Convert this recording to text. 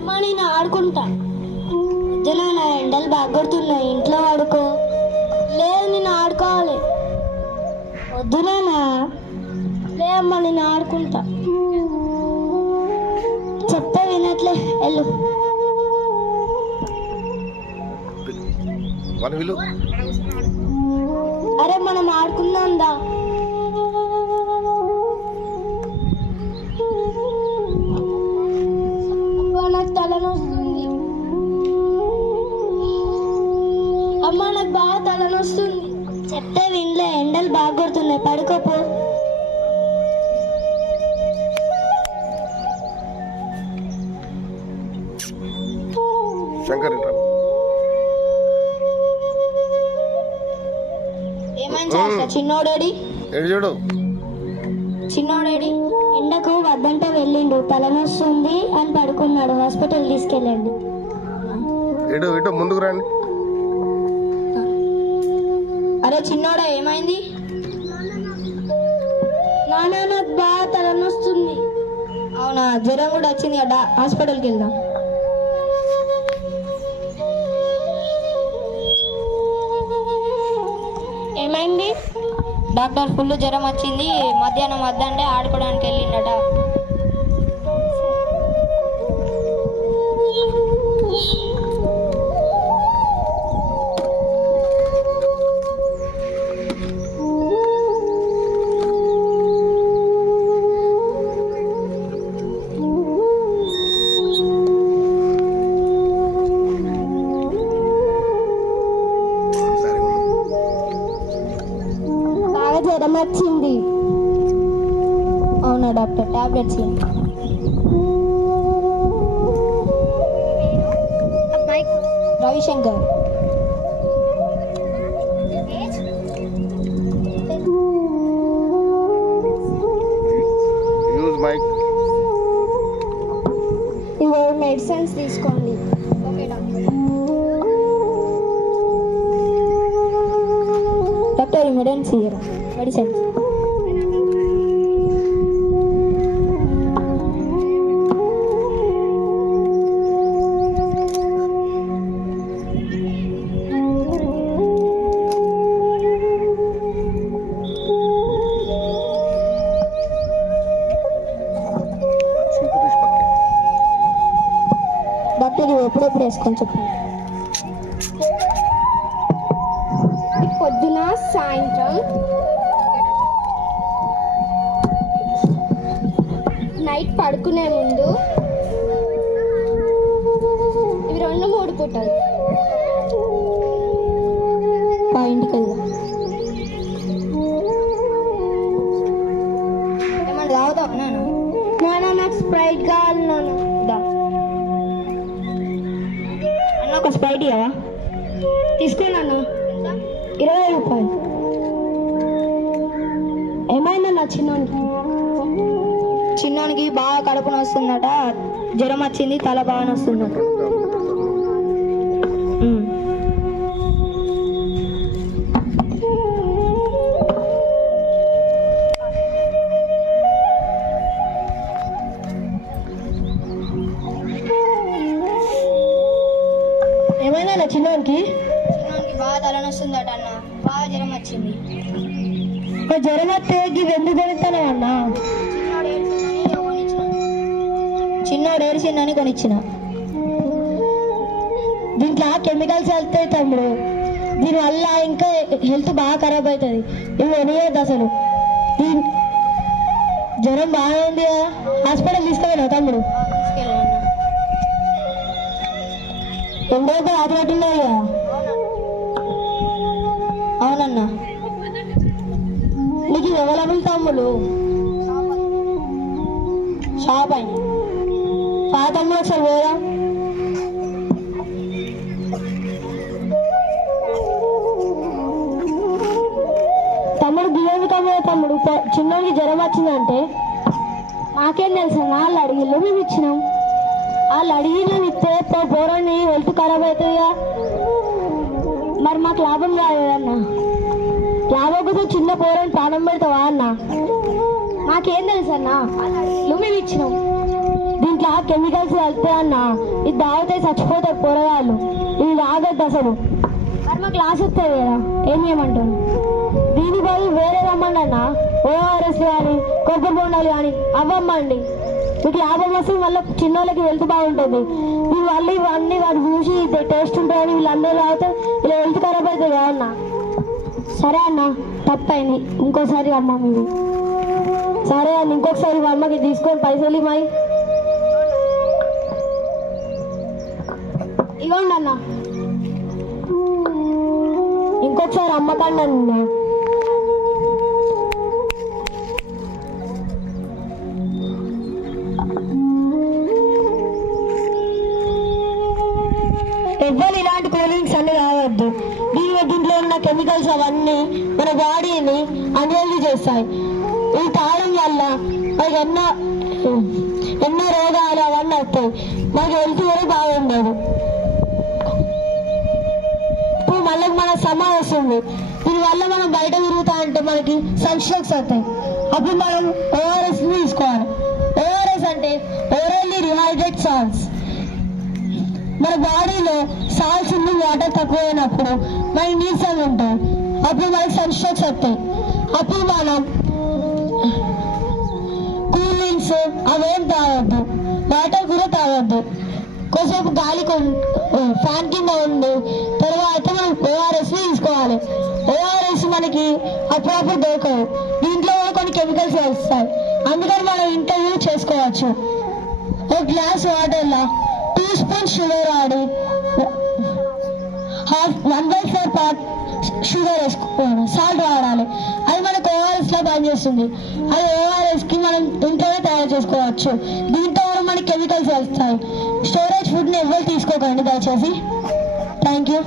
అమ్మా నేను ఆడుకుంటా. వద్దునా, ఎండలు బాగా కొడుతున్నాయి, ఇంట్లో ఆడుకో. లేదు నేను ఆడుకోవాలి. వద్దునా. లే అమ్మా నేను ఆడుకుంటా. చెప్తే వినట్లే, వెళ్ళు. అరే మనం ఆడుకుందాం దా. అబ్బా నాకు తలనొస్తుంది. అమ్మా నాకు బాగా తలనొస్తుంది. చెప్తే వినలే, ఎండలు బాగా కొడుతున్నాయి, పడుకోపో. శంకర్ ఏమైంది చిన్నోడేడి? చూడు చిన్నోడేడి ఎండకు వద్దంటే వెళ్ళిండు, తలనొస్తుంది అని పడుకున్నాడు, హాస్పిటల్ తీసుకెళ్ళండి. ఇటు ముందుకు రండి. అరే చిన్నోడా ఏమైంది? నానా నాకు బాగా తలనొస్తుంది. అవునా, జ్వరం కూడా వచ్చింది కదా, హాస్పిటల్కి వెళ్దాం. ఏమైంది? డాక్టర్ ఫుల్ జ్వరం వచ్చింది, మధ్యాహ్నం వద్దంటే ఆడుకోవడానికి వెళ్ళిండట. జ్వరం వచ్చింది. అవునా డాక్టర్, టాబ్లెట్స్ రవిశంకర్. ఇవో మెడిసిన్స్ తీసుకోండి. ఓకే డాక్టర్, మెడిసిన్స్ ఇయ్యరా? మెడిసిన్స్ డాక్టర్ ఎప్పుడెప్పుడు వేసుకొని చెప్పండి. పొద్దున సాయంత్రం నైట్ పడుకునే ముందు ఇవి 2-3 పూటలు. ఇంటికి వెళ్దాం. ఏమన్నా తాగుతావా నాన్న? నాన్న నాకు స్ప్రైట్ కావాలి నాన్న. అన్న ఒక స్ప్రైట్ ఇవ్వవా? తీసుకోనన్నా, 20 రూపాయలు. ఏమైందన్నా చిన్నోనికి బాగా కడుపు నొస్తుందట, జ్వరం వచ్చింది, తల బాగా నొస్తుందట. ఏమైందన్న చిన్నోనికి బాగా తలనొస్తుందట అన్న, బాగా జ్వరం వచ్చింది. జ్వరం వస్తే ఇవి ఎందుకు కొనిస్తాను అన్న? చిన్నోడు ఏడిచిందని కొనిచ్చిన. దీంట్లో కెమికల్స్ వెళ్తాయి తమ్ముడు, దీనివల్ల ఇంకా హెల్త్ బాగా ఖరాబ్ అవుతుంది. ఇవి కొనియద్దు అసలు. జ్వరం బాగా ఉంది కదా, హాస్పిటల్ తీసుకెళ్ళినావు తమ్ముడు? ఎండోకి రాత్రి పట్టినారు కదా. అవునన్నా, నీకు ఇది అవైలబుల్ తమ్ముడు? షాప్ అయిన తమ్ముడు ఒకసారి పోదా. తమ్ముడు గియ్యేది తమ్ముడు. తమ్ముడు చిన్నోడికి జ్వరం వచ్చిందంటే మాకేం తెలుసా? వాళ్ళు అడిగిళ్ళు, మేము ఇచ్చినాం. వాళ్ళు అడిగిళ్ళని ఇస్తే పోరాన్ని హెల్త్ ఖరాబ్ అవుతుందిగా, మరి మాకు లాభం కాదు అన్న. లాభం కోసం చిన్న పోరాన్ని ప్రాణం పెడతావా అన్న? మాకేం తెలుసు అన్న, మేము ఇచ్చినాం. దీంట్లో కెమికల్స్ కలిస్తే అన్న ఇది తాగితే చచ్చిపోతారు పోరగాళ్ళు, ఇది తాగద్దు అసలు. మరి మా క్లాస్ వస్తుంది కదా, ఏం చేయమంటాను? దీని బదులు వేరే రమ్మండి అన్న, ఓఆర్ఎస్ కానీ కొబ్బరి బొండాలు కానీ అవ్వమ్మండి. మీకు లాభం వస్తే మళ్ళీ చిన్నోళ్ళకి హెల్త్ బాగుంటుంది. ఈ వాళ్ళు ఇవన్నీ వాడు చూసి టేస్ట్ ఉంటాయని వీళ్ళందరూ తాగితే ఇలా హెల్త్ ఖరాబ్ అవుతుంది కదా అన్న. సరే అన్న, తప్పైంది, ఇంకోసారి అమ్మ మీరు. సరే అన్న, ఇంకొకసారి మా అమ్మకి తీసుకొని పైసలు ఇవ్వయి. ఇవ్వండి అన్న, ఇంకొకసారి అమ్మకండి అన్న. ఎవ్వరు ఇలాంటి కూల్ డ్రింక్స్ అన్ని తాగొద్దు. దీంట్లో ఉన్న కెమికల్స్ అవన్నీ మన బాడీని అన్హెల్దీ చేస్తాయి. ఇవి తాగడం వల్ల మనకి ఎన్నో రోగాలు అవన్నీ వస్తాయి. మనకి హెల్త్ కూడా బాగుండదు. ఇప్పుడు మళ్ళీ మన సమ్మర్ వస్తుంది, దీనివల్ల మనం బయట తిరుగుతా అంటే మనకి సన్ స్ట్రోక్స్ వస్తాయి. అప్పుడు మనం ఓఆర్ఎస్ తీసుకోవాలి. ఓఆర్ఎస్ అంటే ఓరల్లీ రిహైడ్రేట్ సాల్ట్స్. మన బాడీలో సాల్ట్స్ ఉండి వాటర్ తక్కువైనప్పుడు మనకి నీరసంగా ఉంటాయి. అప్పుడు మనకి సన్ స్ట్రోక్స్ వస్తాయి. అప్పుడు మనం కూల్ డ్రింక్స్ అవేం తాగొద్దు, వాటర్ కూడా తాగొద్దు. కొద్దిసేపు గాలి ఫ్యాన్ కింద ఉండి తర్వాత మనం ఓఆర్ఎస్ తీసుకోవాలి. ఓఆర్ఎస్ మనకి అప్పుడప్పుడు దొరకవు, దీంట్లో కూడా కొన్ని కెమికల్స్ వస్తాయి. అందుకని మనం ఇంట్లో యూజ్ చేసుకోవచ్చు. ఒక గ్లాస్ వాటర్లో 2 స్పూన్స్ షుగర్ వాడి 1/4 పార్ట్ షుగర్ సాల్ట్ వాడాలి. అది మనకు ఓఆర్ఎస్ లా పనిచేస్తుంది. అది ఓఆర్ఎస్ కి మనం ఇంట్లోనే తయారు చేసుకోవచ్చు. దీంతో కూడా మనకి కెమికల్స్ వస్తాయి. స్టోరేజ్ ఫుడ్ని ఎవరు తీసుకోకండి దయచేసి. Thank you.